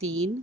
3।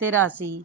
83।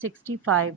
65।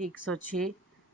106,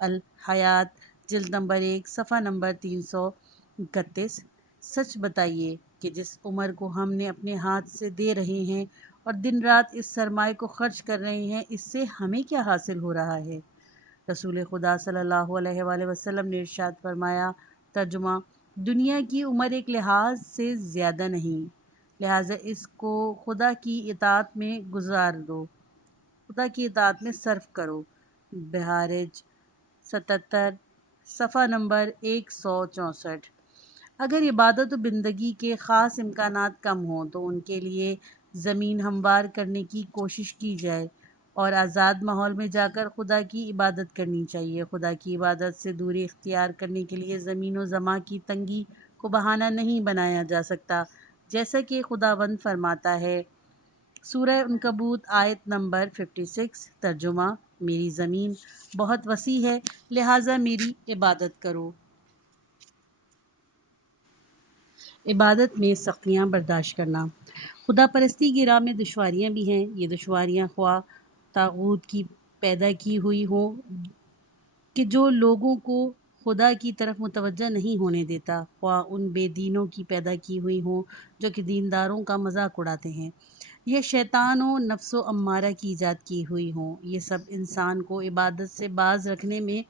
الحیات جلد نمبر 1 صفحہ نمبر 331۔ سچ بتائیے کہ جس عمر کو ہم نے اپنے ہاتھ سے دے رہے ہیں اور دن رات اس سرمائے کو خرچ کر رہے ہیں، اس سے ہمیں کیا حاصل ہو رہا ہے؟ رسول خدا صلی اللہ علیہ وآلہ وسلم نے ارشاد فرمایا، ترجمہ: دنیا کی عمر ایک لحاظ سے زیادہ نہیں، لہٰذا اس کو خدا کی اطاعت میں گزار دو، خدا کی اطاعت میں صرف کرو۔ بہارج 77 صفحہ نمبر 164۔ اگر عبادت و بندگی کے خاص امکانات کم ہوں تو ان کے لیے زمین ہموار کرنے کی کوشش کی جائے اور آزاد ماحول میں جا کر خدا کی عبادت کرنی چاہیے۔ خدا کی عبادت سے دوری اختیار کرنے کے لیے زمین و زماں کی تنگی کو بہانہ نہیں بنایا جا سکتا، جیسا کہ خداوند فرماتا ہے، سورہ عنکبوت آیت نمبر 56۔ ترجمہ: میری زمین بہت وسیع ہے، لہٰذا میری عبادت کرو۔ عبادت میں سختیاں برداشت کرنا۔ خدا پرستی کی راہ میں دشواریاں بھی ہیں۔ یہ دشواریاں خواہ طاغوت کی پیدا کی ہوئی ہوں کہ جو لوگوں کو خدا کی طرف متوجہ نہیں ہونے دیتا، خواہ ان بے دینوں کی پیدا کی ہوئی ہوں جو کہ دینداروں کا مذاق اڑاتے ہیں، یہ شیطان و نفس و امارہ کی ایجاد کی ہوئی ہوں، یہ سب انسان کو عبادت سے باز رکھنے میں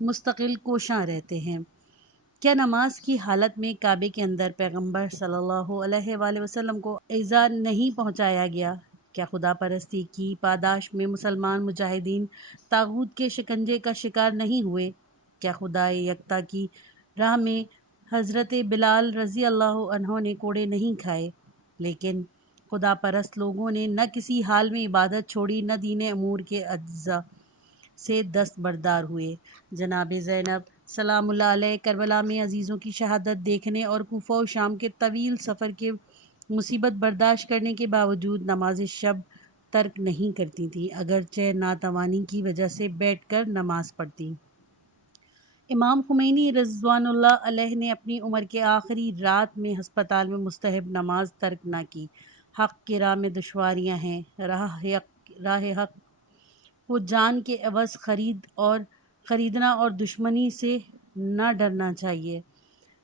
مستقل کوشاں رہتے ہیں۔ کیا نماز کی حالت میں کعبے کے اندر پیغمبر صلی اللہ علیہ وآلہ وسلم کو ایذا نہیں پہنچایا گیا؟ کیا خدا پرستی کی پاداش میں مسلمان مجاہدین طاغوت کے شکنجے کا شکار نہیں ہوئے؟ کیا خدا یکتا کی راہ میں حضرت بلال رضی اللہ عنہ نے کوڑے نہیں کھائے؟ لیکن خدا پرست لوگوں نے نہ کسی حال میں عبادت چھوڑی، نہ دین امور کے اجزاء سے دستبردار ہوئے۔ جناب زینب سلام اللہ علیہ کربلا میں عزیزوں کی شہادت دیکھنے اور کوفہ و شام کے طویل سفر کے مصیبت برداشت کرنے کے باوجود نماز شب ترک نہیں کرتی تھیں، اگرچہ ناتوانی کی وجہ سے بیٹھ کر نماز پڑھتی۔ امام خمینی رضوان اللہ علیہ نے اپنی عمر کے آخری رات میں ہسپتال میں مستحب نماز ترک نہ کی۔ حق کی راہ میں دشواریاں ہیں، راہ حق کو جان کے عوض خریدنا اور دشمنی سے نہ ڈرنا چاہیے۔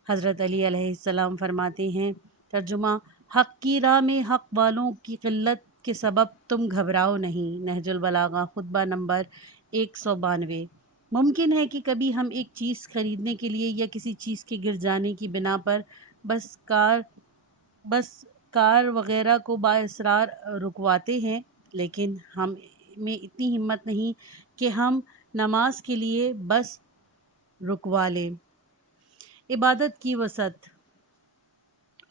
حضرت علی علیہ السلام فرماتے ہیں، ترجمہ: حق کی راہ میں حق والوں کی قلت کے سبب تم گھبراؤ نہیں۔ نہج البلاغہ خطبہ نمبر 192۔ ممکن ہے کہ کبھی ہم ایک چیز خریدنے کے لیے یا کسی چیز کے گر جانے کی بنا پر بس کار وغیرہ کو بااصرار رکواتے ہیں، لیکن ہم میں اتنی ہمت نہیں کہ ہم نماز کے لیے بس رکوا لیں۔ عبادت کی وسعت۔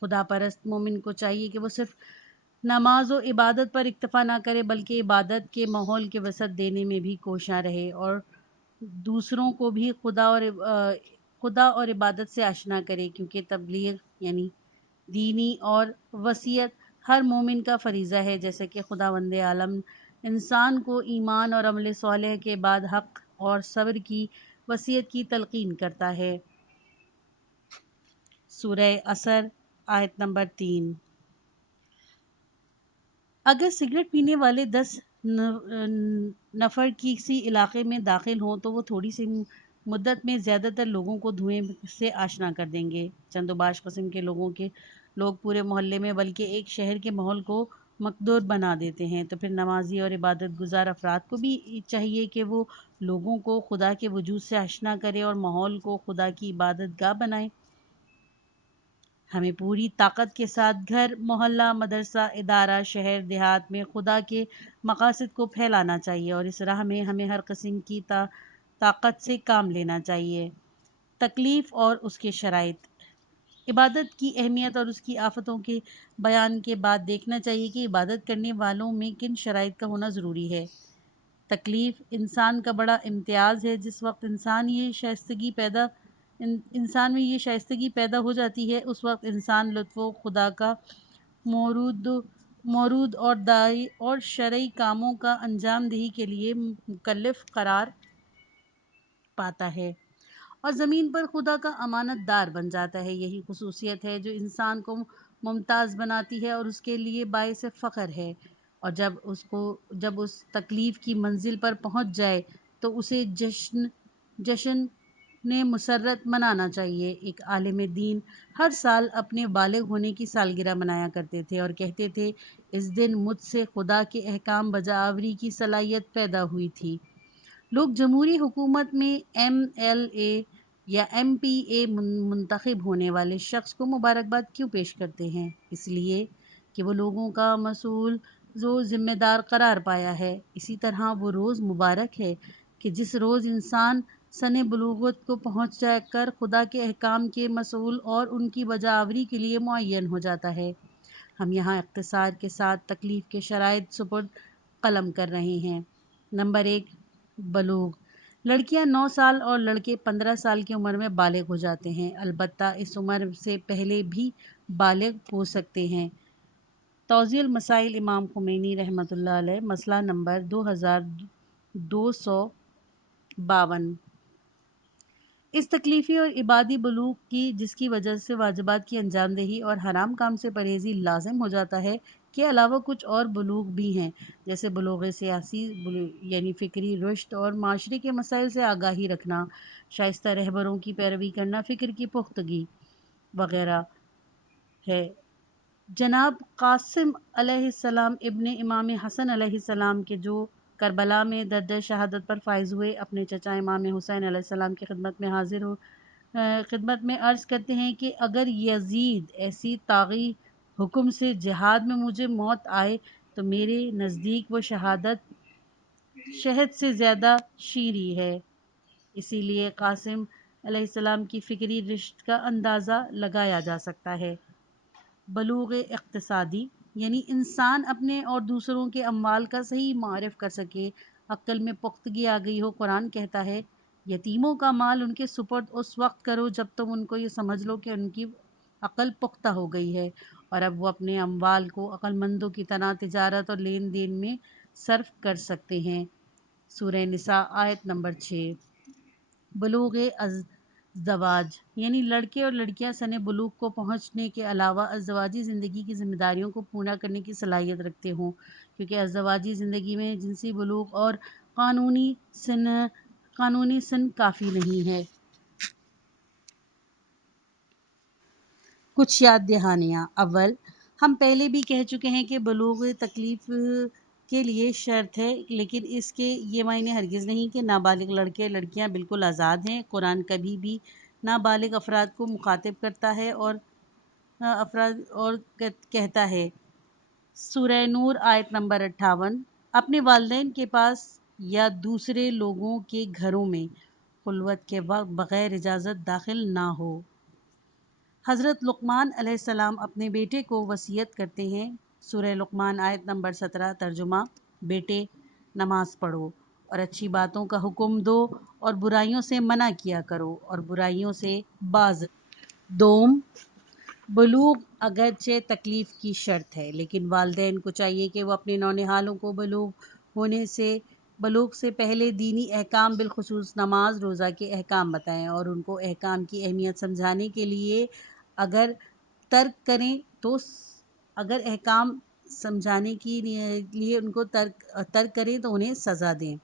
خدا پرست مومن کو چاہیے کہ وہ صرف نماز و عبادت پر اکتفا نہ کرے بلکہ عبادت کے ماحول کے وسعت دینے میں بھی کوشاں رہے اور دوسروں کو بھی خدا اور عبادت سے آشنا کرے، کیونکہ تبلیغ یعنی دینی اور وصیت ہر مومن کا فریضہ ہے، جیسا کہ خداوند عالم انسان کو ایمان اور عمل صالح کے بعد حق اور صبر کی وصیت کی تلقین کرتا ہے۔ سورہ عصر آیت نمبر 3۔ اگر سگریٹ پینے والے 10 نفر کسی علاقے میں داخل ہوں تو وہ تھوڑی سی مدت میں زیادہ تر لوگوں کو دھوئیں سے آشنا کر دیں گے۔ چند و باش قسم کے لوگ پورے محلے میں بلکہ ایک شہر کے ماحول کو مقدور بنا دیتے ہیں، تو پھر نمازی اور عبادت گزار افراد کو بھی چاہیے کہ وہ لوگوں کو خدا کے وجود سے آشنا کرے اور ماحول کو خدا کی عبادت گاہ بنائے۔ ہمیں پوری طاقت کے ساتھ گھر، محلہ، مدرسہ، ادارہ، شہر، دیہات میں خدا کے مقاصد کو پھیلانا چاہیے اور اس راہ میں ہمیں ہر قسم کی طاقت سے کام لینا چاہیے۔ تکلیف اور اس کے شرائط۔ عبادت کی اہمیت اور اس کی آفتوں کے بیان کے بعد دیکھنا چاہیے کہ عبادت کرنے والوں میں کن شرائط کا ہونا ضروری ہے۔ تکلیف انسان کا بڑا امتیاز ہے۔ جس وقت انسان میں یہ شائستگی پیدا ہو جاتی ہے، اس وقت انسان لطف و خدا کا مورود اور داعی اور شرعی کاموں کا انجام دہی کے لیے مکلف قرار پاتا ہے اور زمین پر خدا کا امانت دار بن جاتا ہے۔ یہی خصوصیت ہے جو انسان کو ممتاز بناتی ہے اور اس کے لیے باعث فخر ہے، اور جب اس تکلیف کی منزل پر پہنچ جائے تو اسے جشن جشن مسرت منانا چاہیے۔ ایک عالم دین ہر سال اپنے بالغ ہونے کی سالگرہ منایا کرتے تھے اور کہتے تھے اس دن مجھ سے خدا کے احکام بجا آوری کی صلاحیت پیدا ہوئی تھی۔ لوگ جمہوری حکومت میں MLA یا MPA منتخب ہونے والے شخص کو مبارکباد کیوں پیش کرتے ہیں؟ اس لیے کہ وہ لوگوں کا مسئول و ذمہ دار قرار پایا ہے۔ اسی طرح وہ روز مبارک ہے کہ جس روز انسان سن بلوغت کو پہنچ جا کر خدا کے احکام کے مسئول اور ان کی بجا آوری کے لیے معین ہو جاتا ہے۔ ہم یہاں اختصار کے ساتھ تکلیف کے شرائط سپرد قلم کر رہے ہیں۔ نمبر 1، بلوغ۔ لڑکیاں 9 سال اور لڑکے 15 سال کی عمر میں بالغ ہو جاتے ہیں، البتہ اس عمر سے پہلے بھی بالغ ہو سکتے ہیں۔ توضیح المسائل امام خمینی رحمۃ اللہ علیہ، مسئلہ نمبر 2252۔ اس تکلیفی اور عبادی بلوغ کی جس کی وجہ سے واجبات کی انجام دہی اور حرام کام سے پرہیزی لازم ہو جاتا ہے کے علاوہ کچھ اور بلوغ بھی ہیں، جیسے بلوغ سیاسی یعنی فکری رشد اور معاشرے کے مسائل سے آگاہی رکھنا، شائستہ رہبروں کی پیروی کرنا، فکر کی پختگی وغیرہ ہے۔ جناب قاسم علیہ السلام ابن امام حسن علیہ السلام کے جو کربلا میں درجہ شہادت پر فائز ہوئے، اپنے چچا امام حسین علیہ السلام کی خدمت میں عرض کرتے ہیں کہ اگر یزید ایسی طاغی حکم سے جہاد میں مجھے موت آئے تو میرے نزدیک وہ شہادت شہد سے زیادہ شیریں ہے۔ اسی لیے قاسم علیہ السلام کی فکری رشد کا اندازہ لگایا جا سکتا ہے۔ بلوغ اقتصادی یعنی انسان اپنے اور دوسروں کے اموال کا صحیح معرف کر سکے، عقل میں پختگی آ گئی ہو۔ قرآن کہتا ہے یتیموں کا مال ان کے سپرد اس وقت کرو جب تم ان کو یہ سمجھ لو کہ ان کی عقل پختہ ہو گئی ہے، اور اب وہ اپنے اموال کو عقل مندوں کی طرح تجارت اور لین دین میں صرف کر سکتے ہیں۔ سورہ نساء آیت نمبر 6۔ بلوغ ازدواج یعنی لڑکے اور لڑکیاں سن بلوغ کو پہنچنے کے علاوہ ازدواجی زندگی کی ذمہ داریوں کو پورا کرنے کی صلاحیت رکھتے ہوں، کیونکہ ازدواجی زندگی میں جنسی بلوغ اور قانونی سن کافی نہیں ہے۔ کچھ یاد دہانیاں۔ اول، ہم پہلے بھی کہہ چکے ہیں کہ بلوغ تکلیف کے لیے شرط ہے، لیکن اس کے یہ معنی ہرگز نہیں کہ نابالغ لڑکے لڑکیاں بالکل آزاد ہیں۔ قرآن کبھی بھی نابالغ افراد کو مخاطب کرتا ہے اور کہتا ہے، سورہ نور آیت نمبر 58، اپنے والدین کے پاس یا دوسرے لوگوں کے گھروں میں خلوت کے وقت بغیر اجازت داخل نہ ہو۔ حضرت لقمان علیہ السلام اپنے بیٹے کو وصیت کرتے ہیں، سورہ لقمان آیت نمبر 17، ترجمہ، بیٹے نماز پڑھو اور اچھی باتوں کا حکم دو اور برائیوں سے منع کیا کرو اور برائیوں سے باز رہو۔ دوم، بلوغ اگرچہ تکلیف کی شرط ہے، لیکن والدین کو چاہیے کہ وہ اپنے نونہالوں کو بلوغ سے پہلے دینی احکام بالخصوص نماز روزہ کے احکام بتائیں اور ان کو احکام کی اہمیت سمجھانے کے لیے اگر احکام سمجھانے کے لیے ان کو ترک کریں تو انہیں سزا دیں۔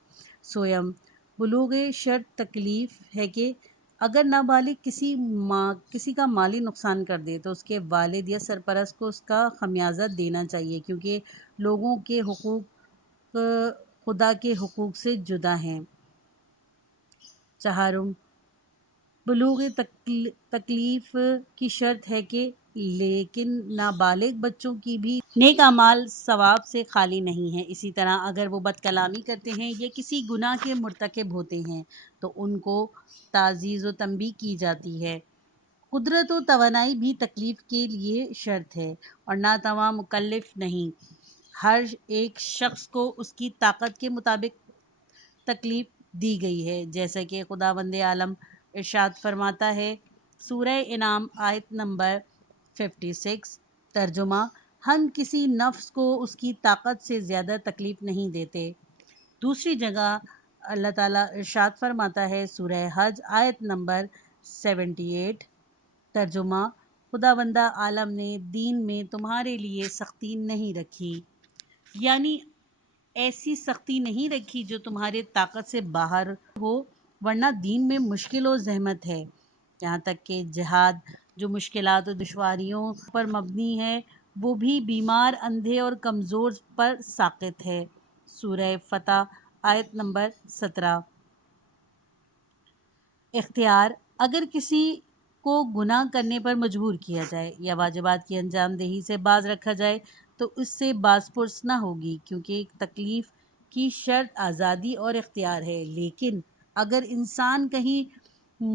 سوم، بلوغ شرط تکلیف ہے کہ اگر نابالغ کسی کا مالی نقصان کر دے تو اس کے والد یا سرپرست کو اس کا خمیازہ دینا چاہیے، کیونکہ لوگوں کے حقوق خدا کے حقوق سے جدا ہیں۔ چہارم، بلوغ تکلیف کی شرط ہے کہ لیکن نابالغ بچوں کی بھی نیک اعمال ثواب سے خالی نہیں ہیں۔ اسی طرح اگر وہ بد کلامی کرتے ہیں یا کسی گناہ کے مرتکب ہوتے ہیں تو ان کو تعزیر و تنبیہ کی جاتی ہے۔ قدرت و توانائی بھی تکلیف کے لیے شرط ہے اور ناتواں مکلف نہیں۔ ہر ایک شخص کو اس کی طاقت کے مطابق تکلیف دی گئی ہے، جیسا کہ خداوند عالم ارشاد فرماتا ہے، سورہ انعام آیت نمبر 56، ترجمہ، ہم کسی نفس کو اس کی طاقت سے زیادہ تکلیف نہیں دیتے۔ دوسری جگہ اللہ تعالیٰ ارشاد فرماتا ہے، سورہ حج آیت نمبر 78، ترجمہ، خداوند عالم نے دین میں تمہارے لیے سختی نہیں رکھی، یعنی ایسی سختی نہیں رکھی جو تمہارے طاقت سے باہر ہو، ورنہ دین میں مشکل و زحمت ہے، یہاں تک کہ جہاد جو مشکلات و دشواریوں پر مبنی ہے وہ بھی بیمار، اندھے اور کمزور پر ساقط ہے۔ سورہ فتح آیت نمبر 17۔ اختیار: اگر کسی کو گناہ کرنے پر مجبور کیا جائے یا واجبات کی انجام دہی سے باز رکھا جائے تو اس سے باز پرس نہ ہوگی، کیونکہ تکلیف کی شرط آزادی اور اختیار ہے۔ لیکن اگر انسان کہیں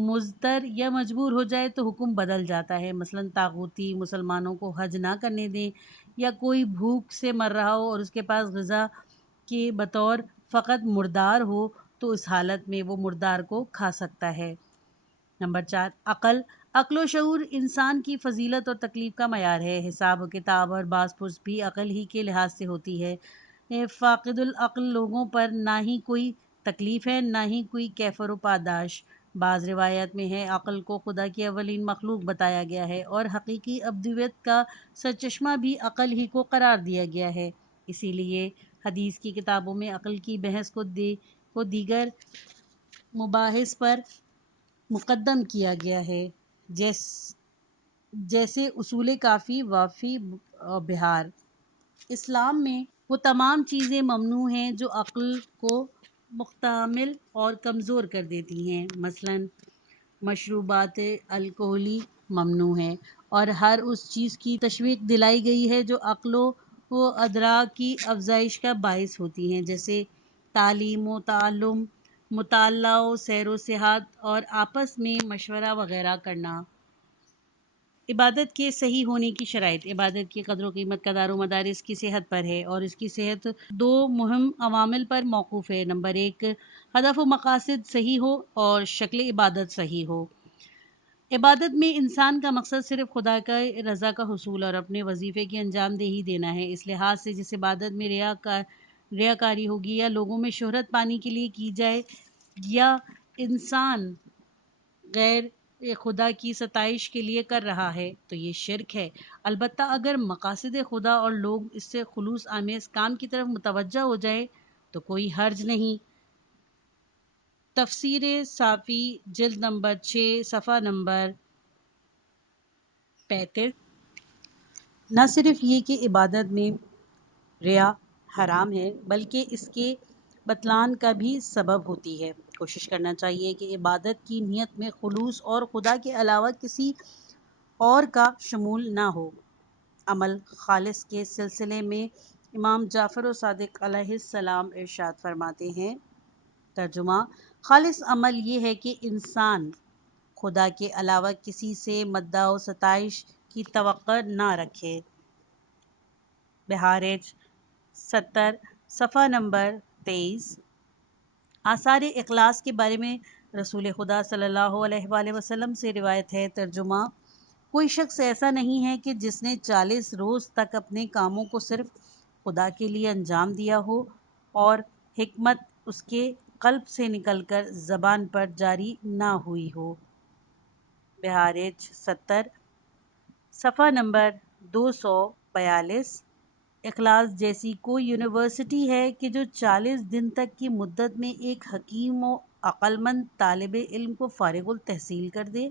مضطر یا مجبور ہو جائے تو حکم بدل جاتا ہے، مثلاً طاغوتی مسلمانوں کو حج نہ کرنے دیں، یا کوئی بھوک سے مر رہا ہو اور اس کے پاس غذا کے بطور فقط مردار ہو تو اس حالت میں وہ مردار کو کھا سکتا ہے۔ نمبر 4، عقل و شعور انسان کی فضیلت اور تکلیف کا معیار ہے۔ حساب و کتاب اور باز پرس بھی عقل ہی کے لحاظ سے ہوتی ہے۔ فاقد العقل لوگوں پر نہ ہی کوئی تکلیف ہے، نہ ہی کوئی کیفر و پاداش۔ بعض روایات میں ہے عقل کو خدا کی اولین مخلوق بتایا گیا ہے، اور حقیقی ابدیت کا سرچشمہ بھی عقل ہی کو قرار دیا گیا ہے۔ اسی لیے حدیث کی کتابوں میں عقل کی بحث کو دیگر مباحث پر مقدم کیا گیا ہے، جیسے اصول کافی، وافی، بہار۔ اسلام میں وہ تمام چیزیں ممنوع ہیں جو عقل کو مختل اور کمزور کر دیتی ہیں، مثلاً مشروبات الکحلی ممنوع ہیں، اور ہر اس چیز کی تشویق دلائی گئی ہے جو عقل و ادراک کی افزائش کا باعث ہوتی ہیں، جیسے تعلیم و تعلم، مطالعہ و سیر و سیاحت اور آپس میں مشورہ وغیرہ کرنا۔ عبادت کے صحیح ہونے کی شرائط: عبادت کی قدر و قیمت کا دار و مدار اس کی صحت پر ہے، اور اس کی صحت دو مہم عوامل پر موقوف ہے۔ نمبر 1، ہدف و مقاصد صحیح ہو اور شکل عبادت صحیح ہو۔ عبادت میں انسان کا مقصد صرف خدا کا رضا کا حصول اور اپنے وظیفے کی انجام دہی دینا ہے۔ اس لحاظ سے جس عبادت میں ریاکاری ہوگی، یا لوگوں میں شہرت پانے کے لیے کی جائے، یا انسان غیر خدا کی ستائش کے لیے کر رہا ہے تو یہ شرک ہے۔ البتہ اگر مقاصد خدا اور لوگ اس سے خلوص آمیز کام کی طرف متوجہ ہو جائے تو کوئی حرج نہیں۔ تفسیر صافی جلد نمبر 6 صفحہ نمبر 35۔ نہ صرف یہ کہ عبادت میں ریا حرام ہے، بلکہ اس کے بطلان کا بھی سبب ہوتی ہے۔ کوشش کرنا چاہیے کہ عبادت کی نیت میں خلوص اور خدا کے علاوہ کسی اور کا شمول نہ ہو۔ عمل خالص کے سلسلے میں امام جعفر صادق علیہ السلام ارشاد فرماتے ہیں، ترجمہ: خالص عمل یہ ہے کہ انسان خدا کے علاوہ کسی سے مدح و ستائش کی توقع نہ رکھے۔ بہارج 70 صفحہ نمبر 23۔ آثار اخلاص کے بارے میں رسول خدا صلی اللہ علیہ وآلہ وسلم سے روایت ہے، ترجمہ: کوئی شخص ایسا نہیں ہے کہ جس نے 40 روز تک اپنے کاموں کو صرف خدا کے لیے انجام دیا ہو اور حکمت اس کے قلب سے نکل کر زبان پر جاری نہ ہوئی ہو۔ بہارج 70 صفحہ نمبر 242۔ اخلاص جیسی کوئی یونیورسٹی ہے کہ جو 40 دن تک کی مدت میں ایک حکیم و عقل مند طالب علم کو فارغ التحصیل کر دے؟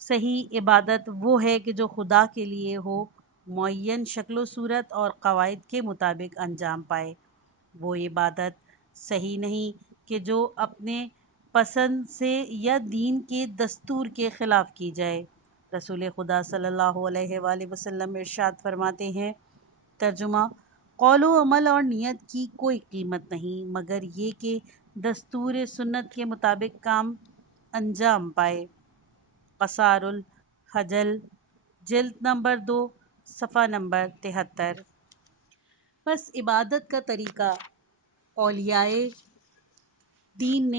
صحیح عبادت وہ ہے کہ جو خدا کے لیے ہو، معین شکل و صورت اور قواعد کے مطابق انجام پائے۔ وہ عبادت صحیح نہیں کہ جو اپنے پسند سے یا دین کے دستور کے خلاف کی جائے۔ رسول خدا صلی اللہ علیہ وآلہ وسلم ارشاد فرماتے ہیں، ترجمہ: قول و عمل اور نیت کی کوئی قیمت نہیں مگر یہ کہ دستور سنت کے مطابق کام انجام پائے۔ قصار الحجل جلد نمبر 2 صفحہ نمبر 73۔ بس عبادت کا طریقہ اولیاء دین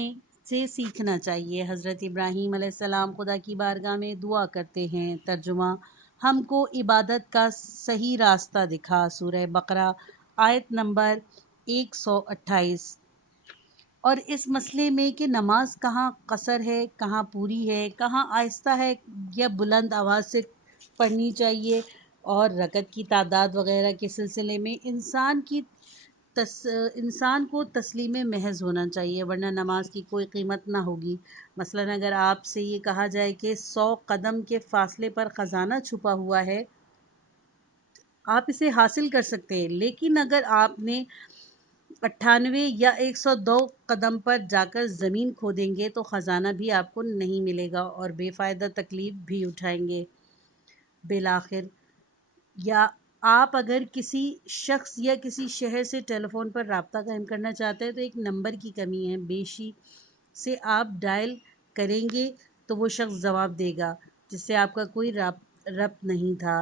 سے سیکھنا چاہیے۔ حضرت ابراہیم علیہ السلام خدا کی بارگاہ میں دعا کرتے ہیں، ترجمہ: ہم کو عبادت کا صحیح راستہ دکھا۔ سورہ بقرہ آیت نمبر 128۔ اور اس مسئلے میں کہ نماز کہاں قصر ہے، کہاں پوری ہے، کہاں آہستہ ہے یا بلند آواز سے پڑھنی چاہیے، اور رکعت کی تعداد وغیرہ کے سلسلے میں انسان کی انسان کو تسلیم محض ہونا چاہیے، ورنہ نماز کی کوئی قیمت نہ ہوگی۔ مثلاً اگر آپ سے یہ کہا جائے کہ 100 قدم کے فاصلے پر خزانہ چھپا ہوا ہے، آپ اسے حاصل کر سکتے ہیں، لیکن اگر آپ نے 98 یا 102 قدم پر جا کر زمین کھودیں گے تو خزانہ بھی آپ کو نہیں ملے گا اور بے فائدہ تکلیف بھی اٹھائیں گے۔ بالآخر، یا آپ اگر کسی شخص یا کسی شہر سے ٹیلی فون پر رابطہ قائم کرنا چاہتے ہیں تو ایک نمبر کی کمی ہے، بیشی سے آپ ڈائل کریں گے تو وہ شخص جواب دے گا جس سے آپ کا کوئی ربط نہیں تھا،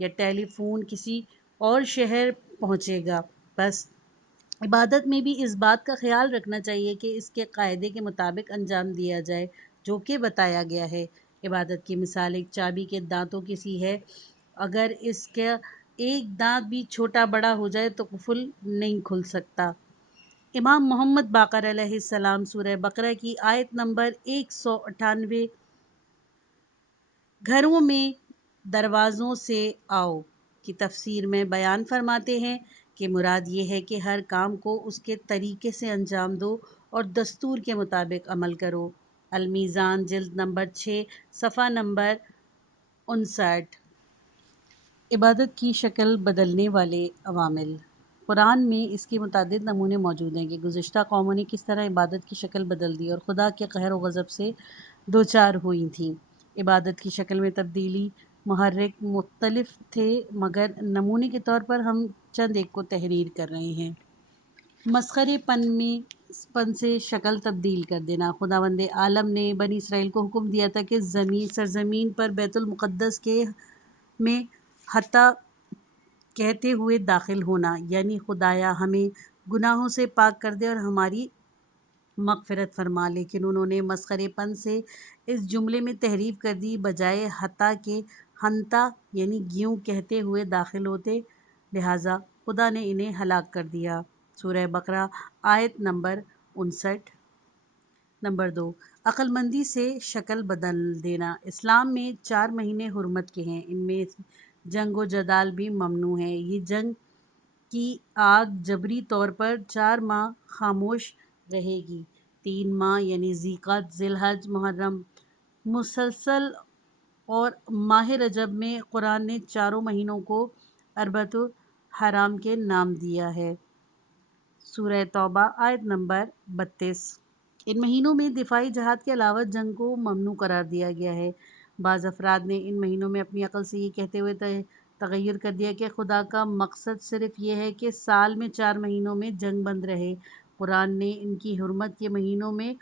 یا ٹیلی فون کسی اور شہر پہنچے گا۔ بس عبادت میں بھی اس بات کا خیال رکھنا چاہیے کہ اس کے قاعدے کے مطابق انجام دیا جائے جو کہ بتایا گیا ہے۔ عبادت کی مثال ایک چابی کے دانتوں کی سی ہے، اگر اس کا ایک دانت بھی چھوٹا بڑا ہو جائے تو قفل نہیں کھل سکتا۔ امام محمد باقر علیہ السلام سورہ بقرہ کی آیت نمبر 198 گھروں میں دروازوں سے آؤ کی تفسیر میں بیان فرماتے ہیں کہ مراد یہ ہے کہ ہر کام کو اس کے طریقے سے انجام دو اور دستور کے مطابق عمل کرو۔ المیزان جلد نمبر 6 صفحہ نمبر 59۔ عبادت کی شکل بدلنے والے عوامل۔ قرآن میں اس کے متعدد نمونے موجود ہیں کہ گزشتہ قوموں نے کس طرح عبادت کی شکل بدل دی اور خدا کے قہر و غضب سے دوچار ہوئی تھیں۔ عبادت کی شکل میں تبدیلی محرک مختلف تھے، مگر نمونے کے طور پر ہم چند ایک کو تحریر کر رہے ہیں۔ مسخرے پن سے شکل تبدیل کر دینا۔ خداوند عالم نے بنی اسرائیل کو حکم دیا تھا کہ سرزمین پر بیت المقدس کے میں حتی کہتے ہوئے داخل ہونا، یعنی خدایا ہمیں گناہوں سے پاک کر دے اور ہماری مغفرت فرما، لیکن انہوں نے مسخرے پن سے اس جملے میں تحریف کر دی، بجائے حتی کے ہنتا یعنی گیوں کہتے ہوئے داخل ہوتے، لہٰذا خدا نے انہیں ہلاک کر دیا۔ سورہ بقرہ آیت نمبر 59۔ نمبر 2، عقل مندی سے شکل بدل دینا۔ اسلام میں 4 مہینے حرمت کے ہیں، ان میں جنگ و جدال بھی ممنوع ہے۔ یہ جنگ کی آگ جبری طور پر 4 ماہ خاموش رہے گی۔ 3 ماہ یعنی ذی القعدہ، ذی الحج، محرم، مسلسل اور ماہ رجب میں قرآن نے چاروں مہینوں کو اربعۃ الحرام کے نام دیا ہے۔ سورہ توبہ آیت نمبر 32۔ ان مہینوں میں دفاعی جہاد کے علاوہ جنگ کو ممنوع قرار دیا گیا ہے۔ بعض افراد نے ان مہینوں میں اپنی عقل سے یہ کہتے ہوئے تغیر کر دیا کہ خدا کا مقصد صرف یہ ہے کہ سال میں 4 مہینوں میں جنگ بند رہے۔ قرآن نے ان کی حرمت کے مہینوں میں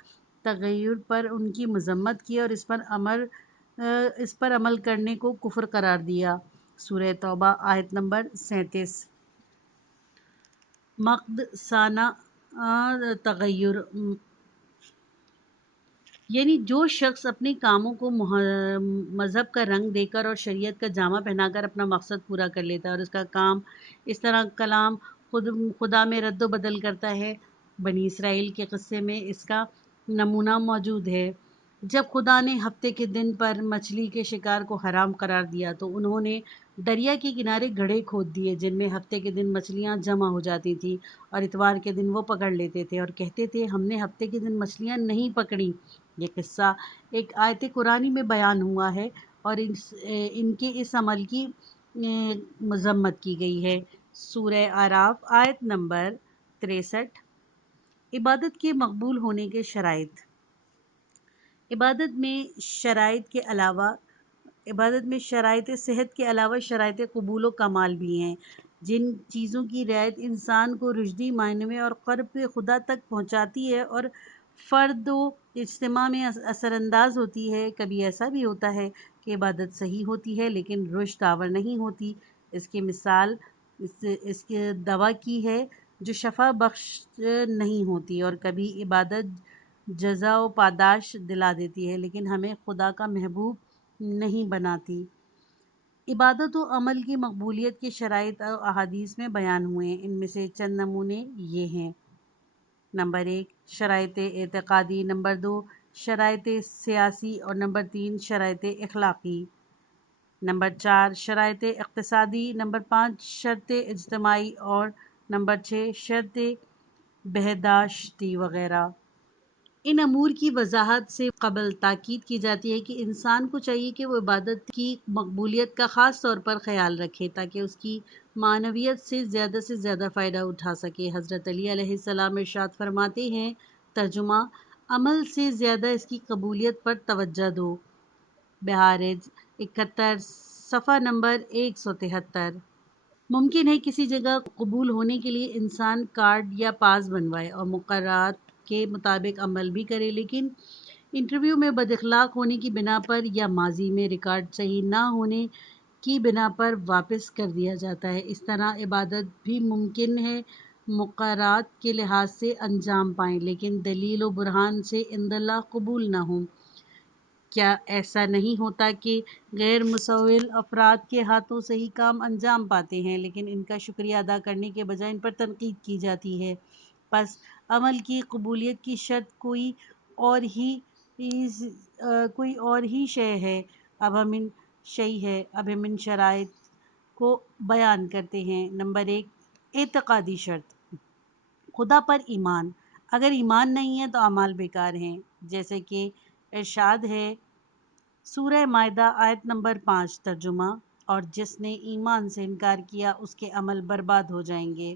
تغیر پر ان کی مذمت کی اور اس پر عمل کرنے کو کفر قرار دیا۔ سورہ توبہ آیت نمبر 37۔ مقد ثانہ تغیر، یعنی جو شخص اپنے کاموں کو مذہب کا رنگ دے کر اور شریعت کا جامہ پہنا کر اپنا مقصد پورا کر لیتا ہے اور اس کا کام اس طرح کلام خدا میں رد و بدل کرتا ہے۔ بنی اسرائیل کے قصے میں اس کا نمونہ موجود ہے۔ جب خدا نے ہفتے کے دن پر مچھلی کے شکار کو حرام قرار دیا تو انہوں نے دریا کے کنارے گڑھے کھود دیے جن میں ہفتے کے دن مچھلیاں جمع ہو جاتی تھیں اور اتوار کے دن وہ پکڑ لیتے تھے اور کہتے تھے ہم نے ہفتے کے دن مچھلیاں نہیں پکڑیں۔ یہ قصہ ایک آیت قرآنی میں بیان ہوا ہے اور ان کے اس عمل کی مذمت کی گئی ہے۔ سورہ اعراف آیت نمبر 63۔ عبادت کے مقبول ہونے کے شرائط۔ عبادت میں شرائط صحت کے علاوہ شرائط قبول و کمال بھی ہیں۔ جن چیزوں کی رعایت انسان کو رشدی معنی میں اور قرب خدا تک پہنچاتی ہے اور فرد و اجتماع میں اثر انداز ہوتی ہے۔ کبھی ایسا بھی ہوتا ہے کہ عبادت صحیح ہوتی ہے لیکن رشد آور نہیں ہوتی۔ اس کی مثال اس کے دوا کی ہے جو شفا بخش نہیں ہوتی، اور کبھی عبادت جزا و پاداش دلا دیتی ہے لیکن ہمیں خدا کا محبوب نہیں بناتی۔ عبادت و عمل کی مقبولیت کے شرائط احادیث میں بیان ہوئے ہیں، ان میں سے چند نمونے یہ ہیں۔ نمبر 1، شرائط اعتقادی، نمبر 2، شرائط سیاسی اور نمبر 3، شرائط اخلاقی۔ نمبر 4، شرائط اقتصادی، نمبر 5، شرط اجتماعی اور نمبر 6 شرط بہداشتی وغیرہ۔ ان امور کی وضاحت سے قبل تاکید کی جاتی ہے کہ انسان کو چاہیے کہ وہ عبادت کی مقبولیت کا خاص طور پر خیال رکھے تاکہ اس کی معنویت سے زیادہ فائدہ اٹھا سکے۔ حضرت علی علیہ السلام ارشاد فرماتے ہیں، ترجمہ: عمل سے زیادہ اس کی قبولیت پر توجہ دو۔ بہارج 71 صفحہ نمبر 173۔ ممکن ہے کسی جگہ قبول ہونے کے لیے انسان کارڈ یا پاس بنوائے اور مقررات کے مطابق عمل بھی کرے، لیکن انٹرویو میں بد اخلاق ہونے کی بنا پر یا ماضی میں ریکارڈ صحیح نہ ہونے کی بنا پر واپس کر دیا جاتا ہے۔ اس طرح عبادت بھی ممکن ہے مقررات کے لحاظ سے انجام پائے لیکن دلیل و برہان سے عنداللہ قبول نہ ہوں۔ کیا ایسا نہیں ہوتا کہ غیر مسؤول افراد کے ہاتھوں سے ہی کام انجام پاتے ہیں لیکن ان کا شکریہ ادا کرنے کے بجائے ان پر تنقید کی جاتی ہے؟ پس عمل کی قبولیت کی شرط کوئی اور ہی شے ہے۔ اب ہم ان شرائط کو بیان کرتے ہیں۔ نمبر 1 اعتقادی شرط: خدا پر ایمان۔ اگر ایمان نہیں ہے تو اعمال بیکار ہیں، جیسے کہ ارشاد ہے سورہ مائدہ آیت نمبر 5۔ ترجمہ: اور جس نے ایمان سے انکار کیا اس کے عمل برباد ہو جائیں گے۔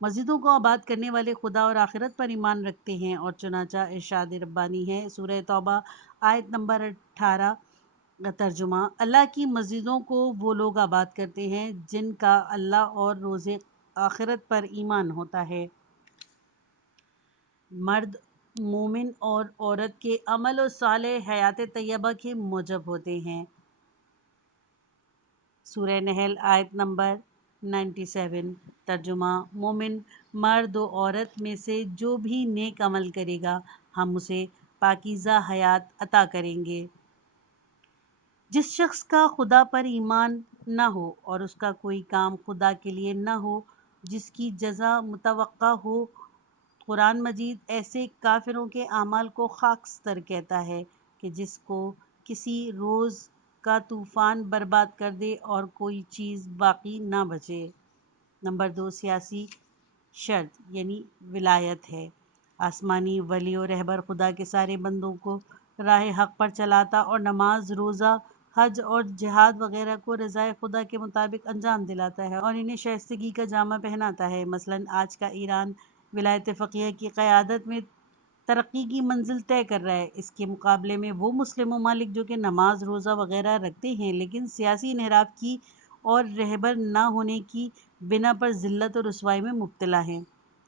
مسجدوں کو آباد کرنے والے خدا اور آخرت پر ایمان رکھتے ہیں، اور چنانچہ ارشاد ربانی ہے سورہ توبہ آیت نمبر 18۔ ترجمہ: اللہ کی مسجدوں کو وہ لوگ آباد کرتے ہیں جن کا اللہ اور روز آخرت پر ایمان ہوتا ہے۔ مرد مومن اور عورت کے عمل و صالح حیات طیبہ کے موجب ہوتے ہیں۔ سورہ نحل آیت نمبر 97۔ ترجمہ: مومن مرد و عورت میں سے جو بھی نیک عمل کرے گا ہم اسے پاکیزہ حیات عطا کریں گے۔ جس شخص کا خدا پر ایمان نہ ہو اور اس کا کوئی کام خدا کے لیے نہ ہو جس کی جزا متوقع ہو، قرآن مجید ایسے کافروں کے اعمال کو خاکستر کہتا ہے کہ جس کو کسی روز کا طوفان برباد کر دے اور کوئی چیز باقی نہ بچے۔ نمبر 2 سیاسی شرط یعنی ولایت ہے۔ آسمانی ولی و رہبر خدا کے سارے بندوں کو راہ حق پر چلاتا اور نماز، روزہ، حج اور جہاد وغیرہ کو رضائے خدا کے مطابق انجام دلاتا ہے اور انہیں شائستگی کا جامہ پہناتا ہے۔ مثلاً آج کا ایران ولایت فقیہ کی قیادت میں ترقی کی منزل طے کر رہا ہے۔ اس کے مقابلے میں وہ مسلم ممالک جو کہ نماز، روزہ وغیرہ رکھتے ہیں لیکن سیاسی انحراف کی اور رہبر نہ ہونے کی بنا پر ذلت و رسوائی میں مبتلا ہیں۔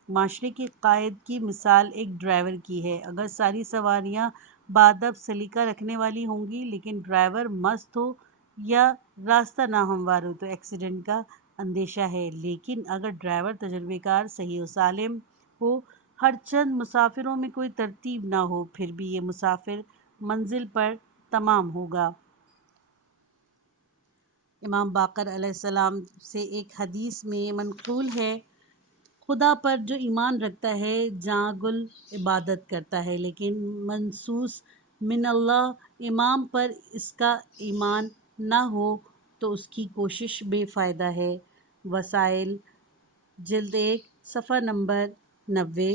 معاشرے کے قائد کی مثال ایک ڈرائیور کی ہے۔ اگر ساری سواریاں بادب سلیقہ رکھنے والی ہوں گی لیکن ڈرائیور مست ہو یا راستہ ناہموار ہو تو ایکسیڈنٹ کا اندیشہ ہے، لیکن اگر ڈرائیور تجربہ کار، صحیح و سالم ہو، ہر چند مسافروں میں کوئی ترتیب نہ ہو، پھر بھی یہ مسافر منزل پر تمام ہوگا۔ امام باقر علیہ السلام سے ایک حدیث میں منقول ہے، خدا پر جو ایمان رکھتا ہے جاں گل عبادت کرتا ہے، لیکن منصوص من اللہ امام پر اس کا ایمان نہ ہو تو اس کی کوشش بے فائدہ ہے۔ وسائل جلد 1 صفحہ نمبر 90۔